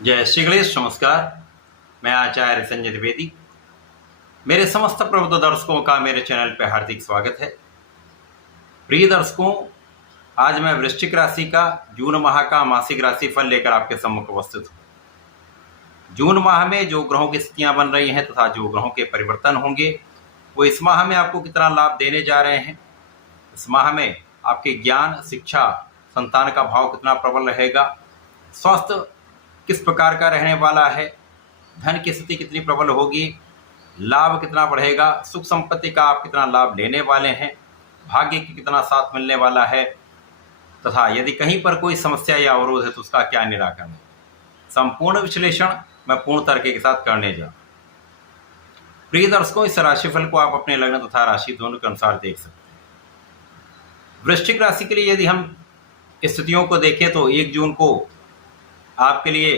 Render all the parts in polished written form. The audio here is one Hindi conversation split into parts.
जय श्री गणेश। नमस्कार। मैं आचार्य संजय द्विवेदी। मेरे समस्त प्रबुद्ध दर्शकों का मेरे चैनल पर हार्दिक स्वागत है। प्रिय दर्शकों, आज मैं वृश्चिक राशि का जून माह का मासिक राशि फल लेकर आपके सम्मुख उपस्थित हूँ। जून माह में जो ग्रहों की स्थितियां बन रही हैं तथा जो ग्रहों के परिवर्तन होंगे वो इस माह में आपको कितना लाभ देने जा रहे हैं। इस माह में आपके ज्ञान, शिक्षा, संतान का भाव कितना प्रबल रहेगा, स्वास्थ्य किस प्रकार का रहने वाला है, धन की स्थिति कितनी प्रबल होगी, लाभ कितना बढ़ेगा, सुख संपत्ति का आप कितना लाभ लेने वाले हैं, भाग्य की कितना साथ मिलने वाला है तथा यदि कहीं पर कोई समस्या या अवरोध है तो उसका क्या निराकरण है। संपूर्ण विश्लेषण मैं पूर्ण तरीके के साथ करने जा रहा हूं। प्रिय दर्शकों, इस राशिफल को आप अपने लग्न तथा राशि दोनों के अनुसार देख सकते हैं। वृश्चिक राशि के लिए यदि हम स्थितियों को देखें तो 1 जून को आपके लिए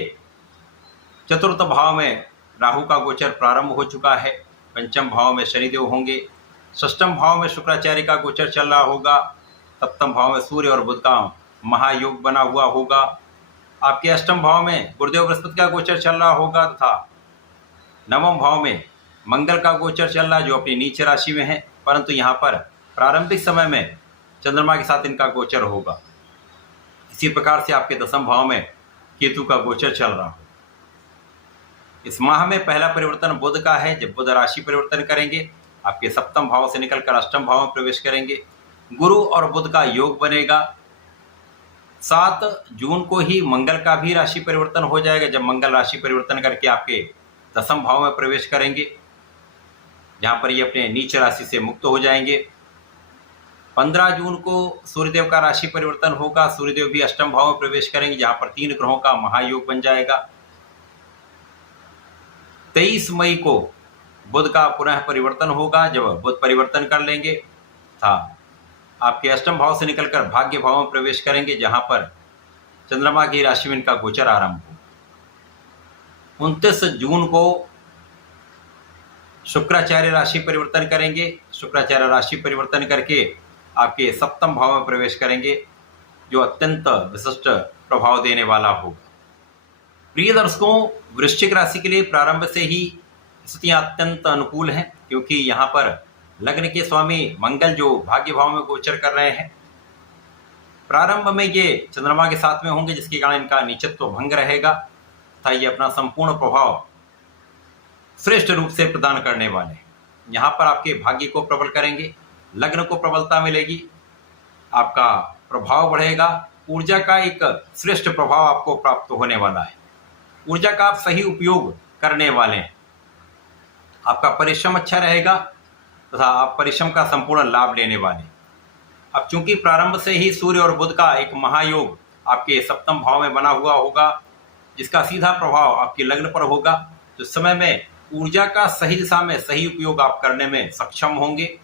चतुर्थ भाव में राहु का गोचर प्रारंभ हो चुका है। पंचम भाव में शनिदेव होंगे। षष्ठम भाव में शुक्राचार्य का गोचर चल रहा होगा। सप्तम भाव में सूर्य और बुध का महायोग बना हुआ होगा। आपके अष्टम भाव में गुरुदेव बृहस्पति का गोचर चल रहा होगा तथा नवम भाव में मंगल का गोचर चल रहा है जो अपनी नीच राशि में है, परंतु यहाँ पर प्रारंभिक समय में चंद्रमा के साथ इनका गोचर होगा। इसी प्रकार से आपके दसम भाव में केतु का गोचर चल रहा हो। इस माह में पहला परिवर्तन बुध का है। जब बुध राशि परिवर्तन करेंगे आपके सप्तम भाव से निकलकर अष्टम भाव में प्रवेश करेंगे। गुरु और बुध का योग बनेगा। 7 जून को ही मंगल का भी राशि परिवर्तन हो जाएगा, जब मंगल राशि परिवर्तन करके आपके दसम भाव में प्रवेश करेंगे, जहां पर ये अपने नीच राशि से मुक्त हो जाएंगे। 15 जून को सूर्यदेव का राशि परिवर्तन होगा। सूर्यदेव भी अष्टम भाव में प्रवेश करेंगे, जहां पर 3 ग्रहों का महायोग बन जाएगा। 23 मई को बुध का पुनः परिवर्तन होगा, जब बुध परिवर्तन कर लेंगे था आपके अष्टम भाव से निकलकर भाग्य भाव में प्रवेश करेंगे, जहां पर चंद्रमा की राशि में इनका गोचर आरंभ हो। 29 जून को शुक्राचार्य राशि परिवर्तन करेंगे। शुक्राचार्य राशि परिवर्तन करके आपके सप्तम भाव में प्रवेश करेंगे, जो अत्यंत विशिष्ट प्रभाव देने वाला होगा। प्रिय दर्शकों, वृश्चिक राशि के लिए प्रारंभ से ही स्थितियां अत्यंत अनुकूल हैं, क्योंकि यहाँ पर लग्न के स्वामी मंगल जो भाग्य भाव में गोचर कर रहे हैं, प्रारंभ में ये चंद्रमा के साथ में होंगे, जिसके कारण इनका नीचत्व भंग रहेगा तथा ये अपना संपूर्ण प्रभाव श्रेष्ठ रूप से प्रदान करने वाले हैं। यहाँ पर आपके भाग्य को प्रबल करेंगे, लग्न को प्रबलता मिलेगी, आपका प्रभाव बढ़ेगा, ऊर्जा का एक श्रेष्ठ प्रभाव आपको प्राप्त होने वाला है। ऊर्जा का आप सही उपयोग करने वाले हैं। आपका परिश्रम अच्छा रहेगा तथा आप परिश्रम का संपूर्ण लाभ लेने वाले हैं। अब चूंकि प्रारंभ से ही सूर्य और बुध का एक महायोग आपके सप्तम भाव में बना हुआ होगा, जिसका सीधा प्रभाव आपके लग्न पर होगा, तो समय में ऊर्जा का सही दिशा में सही उपयोग आप करने में सक्षम होंगे।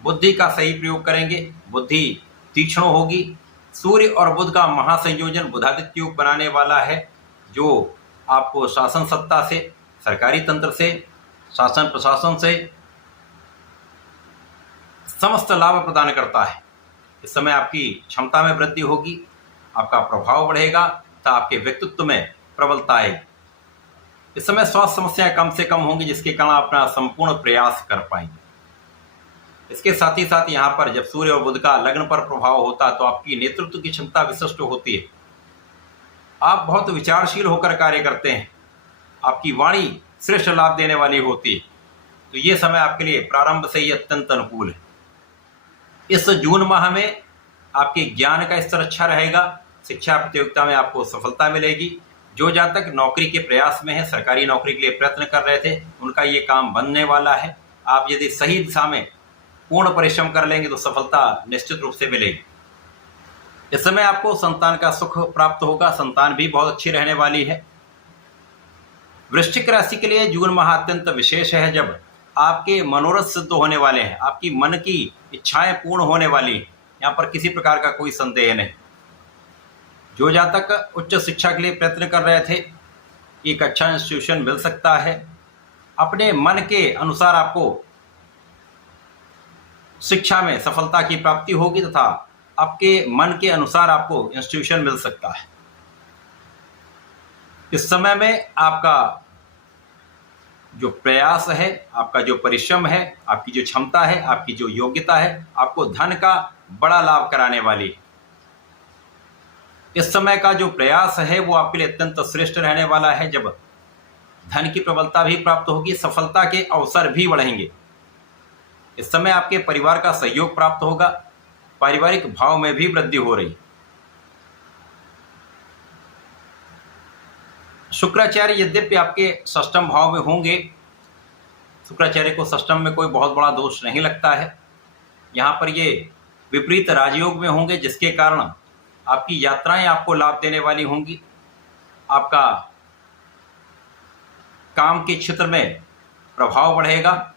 बुद्धि का सही प्रयोग करेंगे, बुद्धि तीक्ष्ण होगी। सूर्य और बुध का महासंयोजन बुधादित्य योग बनाने वाला है, जो आपको शासन सत्ता से, सरकारी तंत्र से, शासन प्रशासन से समस्त लाभ प्रदान करता है। इस समय आपकी क्षमता में वृद्धि होगी, आपका प्रभाव बढ़ेगा तथा आपके व्यक्तित्व में प्रबलता आएगी। इस समय स्वास्थ्य समस्याएं कम से कम होंगी, जिसके कारण आप अपना संपूर्ण प्रयास कर पाएंगे। इसके साथ ही साथ यहाँ पर जब सूर्य और बुध का लग्न पर प्रभाव होता है तो आपकी नेतृत्व की क्षमता विशिष्ट होती है। आप बहुत विचारशील होकर कार्य करते हैं, आपकी वाणी श्रेष्ठ लाभ देने वाली होती है। तो ये समय आपके लिए प्रारंभ से ही अत्यंत अनुकूल है। इस जून माह में आपके ज्ञान का स्तर अच्छा रहेगा, शिक्षा प्रतियोगिता में आपको सफलता मिलेगी। जो जातक नौकरी के प्रयास में है, सरकारी नौकरी के लिए प्रयत्न कर रहे थे, उनका ये काम बनने वाला है। आप यदि सही दिशा में पूर्ण परिश्रम कर लेंगे तो सफलता निश्चित रूप से मिलेगी। इस समय आपको संतान का सुख प्राप्त होगा, संतान भी बहुत अच्छी रहने वाली है। वृश्चिक राशि के लिए जून माह अत्यंत विशेष है, जब आपके मनोरथ सिद्ध होने वाले हैं, आपकी मन की इच्छाएं पूर्ण होने वाली हैं। यहाँ पर किसी प्रकार का कोई संदेह नहीं। जो जातक उच्च शिक्षा के लिए प्रयत्न कर रहे थे, एक अच्छा इंस्टीट्यूशन मिल सकता है। अपने मन के अनुसार आपको शिक्षा में सफलता की प्राप्ति होगी तथा आपके मन के अनुसार आपको इंस्टीट्यूशन मिल सकता है। इस समय में आपका जो प्रयास है, आपका जो परिश्रम है, आपकी जो क्षमता है, आपकी जो योग्यता है, आपको धन का बड़ा लाभ कराने वाली है। इस समय का जो प्रयास है वो आपके लिए अत्यंत श्रेष्ठ रहने वाला है। जब धन की प्रबलता भी प्राप्त होगी, सफलता के अवसर भी बढ़ेंगे। इस समय आपके परिवार का सहयोग प्राप्त होगा, पारिवारिक भाव में भी वृद्धि हो रही। शुक्राचार्य यद्यपि आपके षष्ठम भाव में होंगे, शुक्राचार्य को षष्ठम में कोई बहुत बड़ा दोष नहीं लगता है। यहाँ पर ये विपरीत राजयोग में होंगे, जिसके कारण आपकी यात्राएं आपको लाभ देने वाली होंगी। आपका काम के क्षेत्र में प्रभाव बढ़ेगा।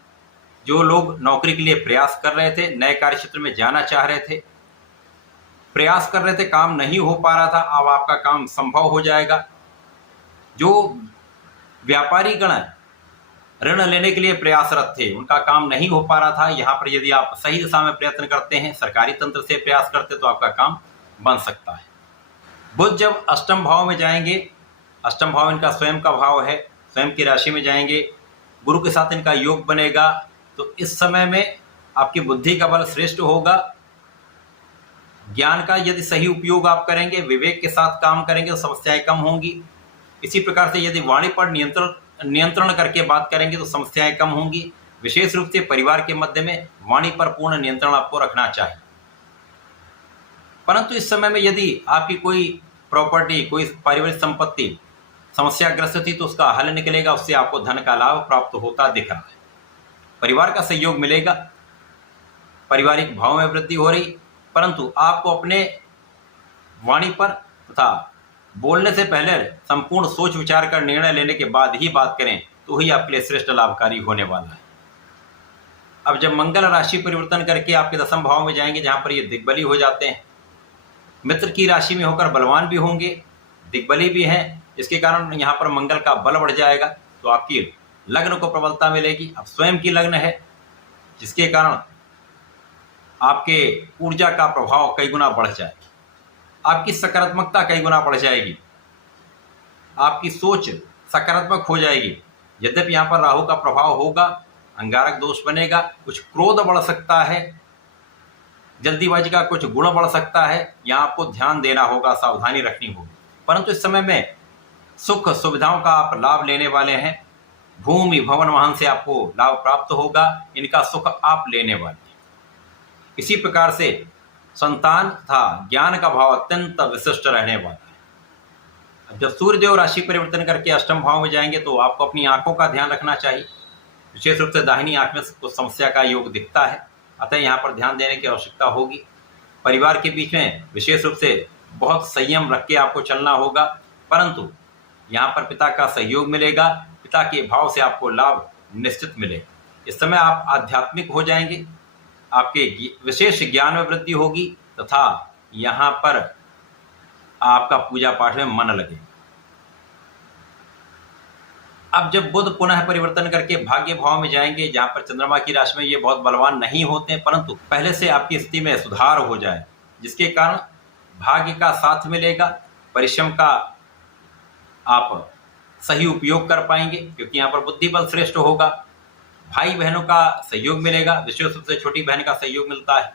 जो लोग नौकरी के लिए प्रयास कर रहे थे, नए कार्य क्षेत्र में जाना चाह रहे थे, प्रयास कर रहे थे, काम नहीं हो पा रहा था, अब आपका काम संभव हो जाएगा। जो व्यापारी गण ऋण लेने के लिए प्रयासरत थे, उनका काम नहीं हो पा रहा था, यहाँ पर यदि आप सही दिशा में प्रयत्न करते हैं, सरकारी तंत्र से प्रयास करते, तो आपका काम बन सकता है। बुध जब अष्टम भाव में जाएंगे, अष्टम भाव इनका स्वयं का भाव है, स्वयं की राशि में जाएंगे, गुरु के साथ इनका योग बनेगा, तो इस समय में आपकी बुद्धि का बल श्रेष्ठ होगा। ज्ञान का यदि सही उपयोग आप करेंगे, विवेक के साथ काम करेंगे, तो समस्याएं कम होंगी। इसी प्रकार से यदि वाणी पर नियंत्रण करके बात करेंगे तो समस्याएं कम होंगी। विशेष रूप से परिवार के मध्य में वाणी पर पूर्ण नियंत्रण आपको रखना चाहिए। परंतु इस समय में यदि आपकी कोई प्रॉपर्टी, कोई पारिवारिक संपत्ति समस्याग्रस्त थी, तो उसका हल निकलेगा, उससे आपको धन का लाभ प्राप्त होता दिख रहा है। परिवार का सहयोग मिलेगा, पारिवारिक भाव में वृद्धि हो रही, परंतु आपको अपने वाणी पर तथा बोलने से पहले संपूर्ण सोच विचार कर निर्णय लेने के बाद ही बात करें, तो ही आपके लिए श्रेष्ठ लाभकारी होने वाला है। अब जब मंगल राशि परिवर्तन करके आपके दसम भाव में जाएंगे, जहां पर ये दिग्बली हो जाते हैं, मित्र की राशि में होकर बलवान भी होंगे, दिग्बली भी हैं, इसके कारण यहाँ पर मंगल का बल बढ़ जाएगा, तो आपकी लग्न को प्रबलता मिलेगी। अब स्वयं की लग्न है, जिसके कारण आपके ऊर्जा का प्रभाव कई गुना बढ़ जाएगा, आपकी सकारात्मकता कई गुना बढ़ जाएगी, आपकी सोच सकारात्मक हो जाएगी। यद्यपि यहाँ पर राहु का प्रभाव होगा, अंगारक दोष बनेगा, कुछ क्रोध बढ़ सकता है, जल्दीबाजी का कुछ गुण बढ़ सकता है, यहाँ आपको ध्यान देना होगा, सावधानी रखनी होगी। परंतु इस समय में सुख सुविधाओं का आप लाभ लेने वाले हैं। भूमि भवन वाहन से आपको लाभ प्राप्त होगा, इनका सुख आप लेने वाले हैं। इसी प्रकार से संतान तथा ज्ञान का भाव अत्यंत विशिष्ट रहने वाला है। अब जब सूर्यदेव राशि परिवर्तन करके अष्टम भाव में जाएंगे, तो आपको अपनी आंखों का ध्यान रखना चाहिए। विशेष रूप से दाहिनी आंख में कुछ समस्या का योग दिखता है, अतः यहाँ पर ध्यान देने की आवश्यकता होगी। परिवार के बीच में विशेष रूप से बहुत संयम रख के आपको चलना होगा, परंतु यहाँ पर पिता का सहयोग मिलेगा, पिता के भाव से आपको लाभ निश्चित मिलेगा। इस समय आप आध्यात्मिक हो जाएंगे, आपके विशेष ज्ञान में वृद्धि होगी, तथा यहाँ पर आपका पूजा पाठ में मन लगे। अब जब बुध पुनः परिवर्तन करके भाग्य भाव में जाएंगे, जहां पर चंद्रमा की राशि में ये बहुत बलवान नहीं होते, परंतु पहले से आपकी स्थिति में सुधार हो जाए, जिसके कारण भाग्य का साथ मिलेगा, परिश्रम का आप सही उपयोग कर पाएंगे, क्योंकि यहाँ पर बुद्धि बल श्रेष्ठ होगा। भाई बहनों का सहयोग मिलेगा, विशेष रूप से छोटी बहन का सहयोग मिलता है,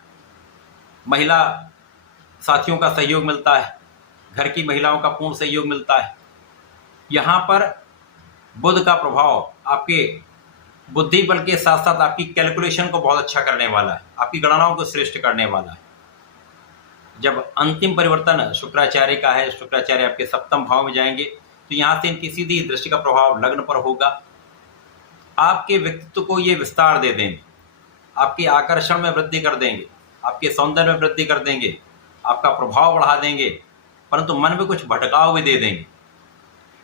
महिला साथियों का सहयोग मिलता है, घर की महिलाओं का पूर्ण सहयोग मिलता है। यहाँ पर बुध का प्रभाव आपके बुद्धि बल के साथ साथ आपकी कैलकुलेशन को बहुत अच्छा करने वाला है, आपकी गणनाओं को श्रेष्ठ करने वाला है। जब अंतिम परिवर्तन शुक्राचार्य का है, शुक्राचार्य आपके सप्तम भाव में जाएंगे, तो यहाँ से इनकी सीधी दृष्टि का प्रभाव लग्न पर होगा। आपके व्यक्तित्व को ये विस्तार दे देंगे, आपके आकर्षण में वृद्धि कर देंगे, आपके सौंदर्य में वृद्धि कर देंगे, आपका प्रभाव बढ़ा देंगे, परंतु मन में कुछ भटकाव भी दे देंगे।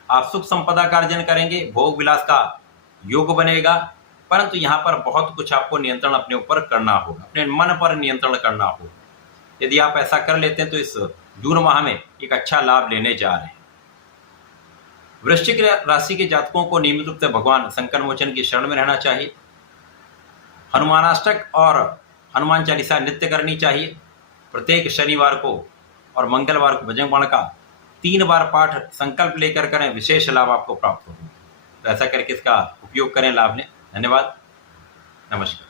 आप सुख संपदा का अर्जन करेंगे, भोग विलास का योग बनेगा, परंतु यहाँ पर बहुत कुछ आपको नियंत्रण अपने ऊपर करना होगा, अपने मन पर नियंत्रण करना होगा। यदि आप ऐसा कर लेते हैं तो इस जून माह में एक अच्छा लाभ लेने जा रहे हैं। वृश्चिक राशि के जातकों को नियमित रूप से भगवान संकट मोचन की शरण में रहना चाहिए। हनुमानाष्टक और हनुमान चालीसा नित्य करनी चाहिए। प्रत्येक शनिवार को और मंगलवार को बजरंग बाण का 3 बार पाठ संकल्प लेकर करें, विशेष लाभ आपको प्राप्त होगा। तो ऐसा करके इसका उपयोग करें, लाभ लें। धन्यवाद, नमस्कार।